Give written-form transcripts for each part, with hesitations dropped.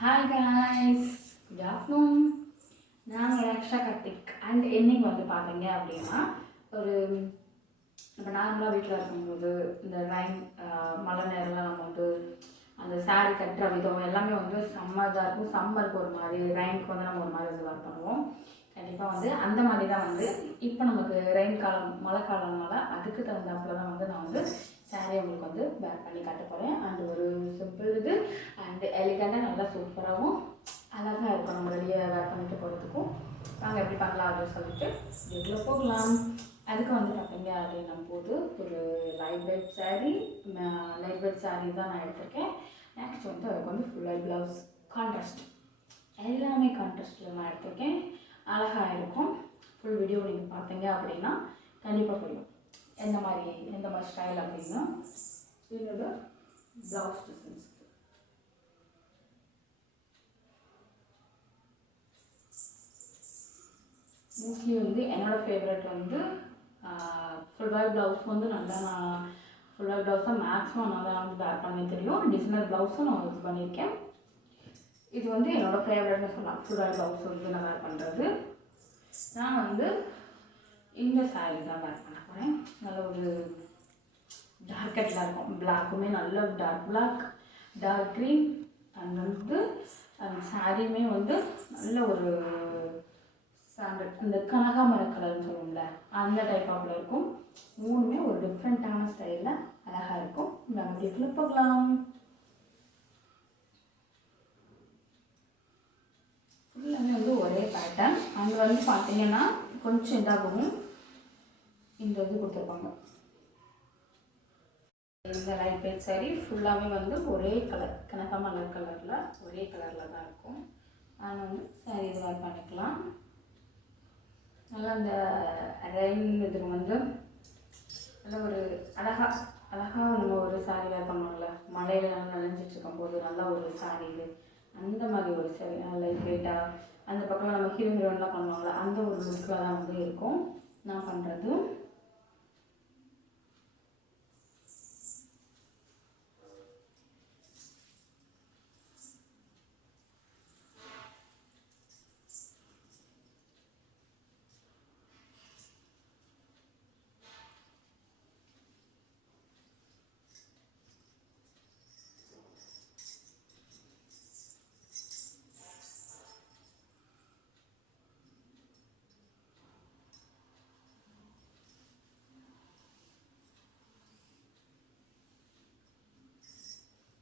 Hi guys, good afternoon. நான் ரக்ஷா Karthik. And என்னைக்கு வந்து பார்த்தீங்க அப்படின்னா, ஒரு நம்ம நார்மலாக வீட்டில் இருக்கும்போது இந்த மழை நேரம்லாம் நம்ம வந்து அந்த சாரீ கட்டுற விதம் எல்லாமே வந்து சம்மராக இருக்கும். சம்மருக்கு ஒரு மாதிரி, ரெயினுக்கு வந்து நம்ம ஒரு மாதிரி வந்து ஒர்க் பண்ணுவோம். கண்டிப்பாக வந்து அந்த மாதிரி தான் வந்து இப்போ நமக்கு ரெயின் காலம், மழை காலம்னால அதுக்கு தகுந்தாப்புல தான் வந்து நான் வந்து சாரீ உங்களுக்கு வந்து வேர் பண்ணி காட்ட போகிறேன். அண்ட் ஒரு சிம்பிள் இது அண்ட் எலிகண்டாக நல்லா சூப்பராகவும் அழகாக இருக்கும். நம்ம ரெடியாக வேர் பண்ணிட்டு போகிறதுக்கும் நாங்கள் எப்படி பண்ணலாம் அப்படின்னு சொல்லிட்டு வீட்டில் போகலாம். அதுக்கு வந்து பார்த்தீங்க அப்படின்னும் போது ஒரு லைட் வெயிட் சாரீ தான் நான் எடுத்திருக்கேன். நெக்ஸ்ட் வந்து அதுக்கு வந்து ஃபுல்லாக ப்ளவுஸ் கான்ட்ராஸ்ட், எல்லாமே கான்ட்ராஸ்ட்டில் நான் எடுத்திருக்கேன். அழகாக இருக்கும். ஃபுல் வீடியோ நீங்கள் பார்த்தீங்க அப்படின்னா கண்டிப்பாக புரியும் எந்த மாதிரி ஸ்டைல் அப்படின்னா. இதோட ப்ளவுஸ் டிசைன்ஸ் மோஸ்ட்லி வந்து என்னோடய ஃபேவரட் வந்து ஃபுல்வாய் ப்ளவுஸ் வந்து நல்லா நான் ஃபுல்வாய் ப்ளவுஸ் தான் மேக்ஸிமம் நல்லா வந்து வேர் பண்ணி தெரியும். டிசைனர் ப்ளவுஸும் நான் யூஸ் பண்ணியிருக்கேன். இது வந்து என்னோடய ஃபேவரட்னு சொல்லலாம். ஃபுல்வாய் ப்ளவுஸ் வந்து நான் வேர் பண்ணுறது. நான் வந்து இந்த சாரீ தான் வேர் பண்ண போகிறேன். நல்ல ஒரு டார்க்கெட்டில் இருக்கும். பிளாக்குமே நல்ல dark black, dark green and வந்து அந்த சாரியுமே வந்து நல்ல ஒரு சாண்டல், அந்த கனகாமர கலர்னு சொல்லுவோம்ல அந்த டைப் ஆஃபில் இருக்கும். மூணுமே ஒரு டிஃப்ரெண்ட்டான ஸ்டைலில் அழகாக இருக்கும். நம்ம வீட்டில் போகலாம். ஃபுல்லாமே வந்து ஒரே பேட்டர்ன். அங்கே வந்து பார்த்தீங்கன்னா கொஞ்சம் இதாகவும் இந்த இது கொடுத்துருப்பாங்க. இந்த லைட் வெயிட் சாரீ ஃபுல்லாகவே வந்து ஒரே கலர், கனகாமலர் கலரில் ஒரே கலரில் தான் இருக்கும். ஆனால் வந்து சாரீ இது வேர் பண்ணிக்கலாம். நல்லா அந்த ரெயின் இதுக்கு வந்து நல்ல ஒரு அழகாக நம்ம ஒரு சாரீ வேர் பண்ணுவோம்ல, மழையில் நல்லா நனைஞ்சிட்டு இருக்கும்போது நல்லா ஒரு சாரீ இது அந்த மாதிரி ஒரு சாரீ நல்லா லைட்டாக அந்த பக்கம் நம்ம ஹீரோயின்லாம் பண்ணுவாங்கள்ல அந்த ஒரு லுக்கில் தான் வந்து இருக்கும் நான் பண்ணுறது.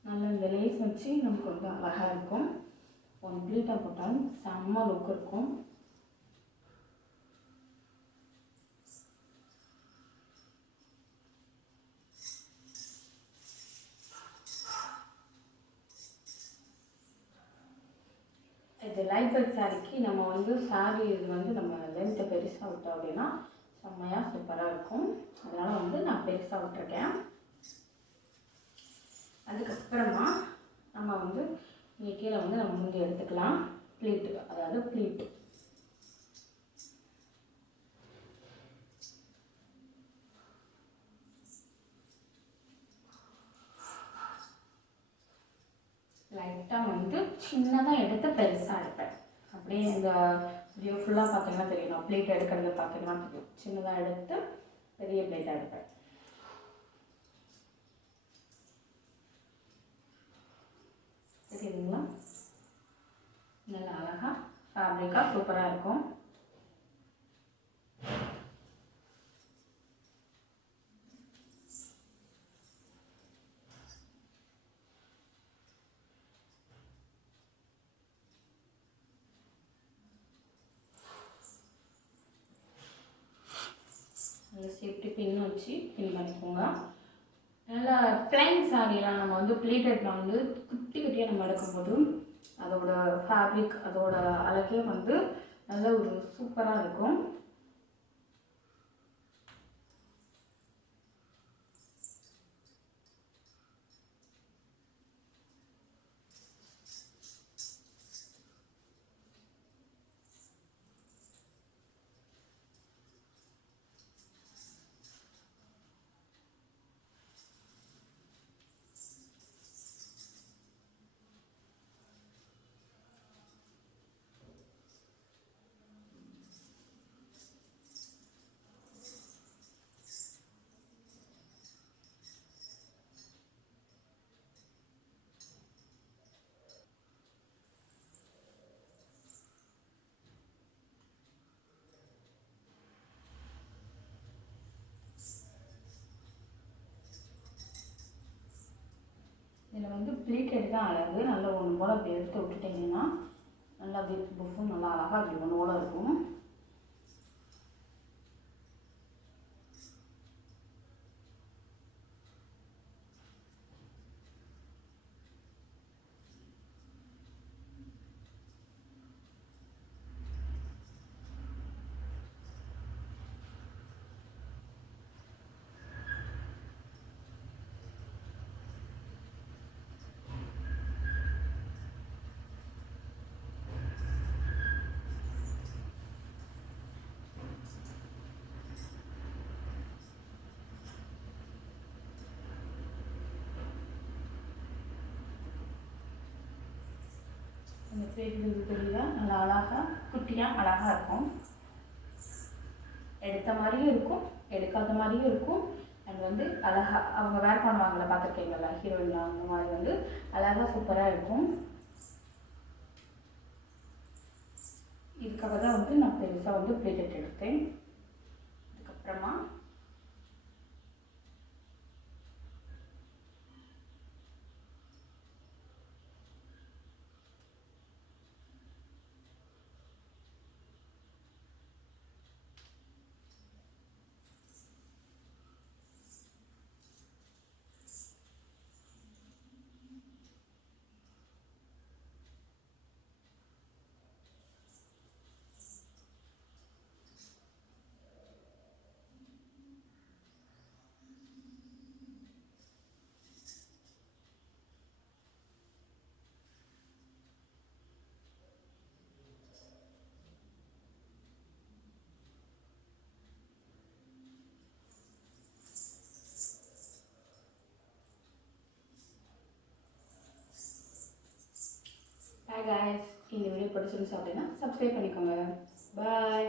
நல்லா இந்த லேஸ் வச்சு நமக்கு வந்து அழகாக இருக்கும். ஒன் ப்ளீட்டாக போட்டாலும் செம்ம லுக் இருக்கும். இது லைட் வெயிட் சாரீக்கு நம்ம வந்து சாரீ இது வந்து நம்ம லென்த்தை பெருசாக விட்டோம் அப்படின்னா செம்மையாக சூப்பராக இருக்கும். அதனால் வந்து நான் பெருசாக விட்டுருக்கேன். அதுக்கப்புறமா நம்ம வந்து இங்கே கீழே வந்து நம்ம முந்தி எடுத்துக்கலாம். ப்ளீட்டு, அதாவது ப்ளீட்டு லைட்டாக வந்து சின்னதாக எடுத்து பெருசாக எடுப்பேன். அப்படியே இந்த வீடியோ ஃபுல்லாக பார்த்தீங்கன்னா தெரியும். ப்ளீட் எடுக்கிறது பார்த்தீங்கன்னா தெரியும். சின்னதாக எடுத்து பெரிய ப்ளீட்டாக எடுப்பேன். தெரியுதுங்களா? நல்லா அழகாக ஃபேப்ரிக்காக சூப்பராக இருக்கும். சேஃப்டி பின் வச்சு பின் பண்ணிக்கோங்க. நல்லா பிளைன் சாரீலாம் நம்ம வந்து ப்ளீட்டட்லாம் வந்து குட்டி குட்டியாக நம்ம எடுக்கும்போது அதோட ஃபேப்ரிக் அதோட அழகே வந்து நல்ல ஒரு சூப்பராக இருக்கும். இதில் வந்து பிளேட் தான் அழகு. நல்லா ஒன்று போல் அப்படி எடுத்து விட்டுட்டிங்கன்னா நல்லா அப்படி புஃபும் நல்லா அழகாக அப்படி ஒன்று போல் இருக்கும். அந்த பிளேட் தெரியுதா? நல்லா அழகாக குட்டியாக அழகாக இருக்கும். எடுத்த மாதிரியும் இருக்கும், எடுக்காத மாதிரியும் இருக்கும். அண்ட் வந்து அழகாக அவங்க வேர் பண்ணுவாங்களே பார்த்துருக்கீங்களா ஹீரோயின், அந்த மாதிரி வந்து அழகாக சூப்பராக இருக்கும். இதுக்காக தான் வந்து நான் பெருசாக வந்து பிளேட் எடுத்தேன். அதுக்கப்புறமா பாய் காய்ஸ். இந்த வீடியோ பிடிச்சிருந்துச்சு அப்படின்னா சப்ஸ்கிரைப் பண்ணிக்கோங்க. பாய்.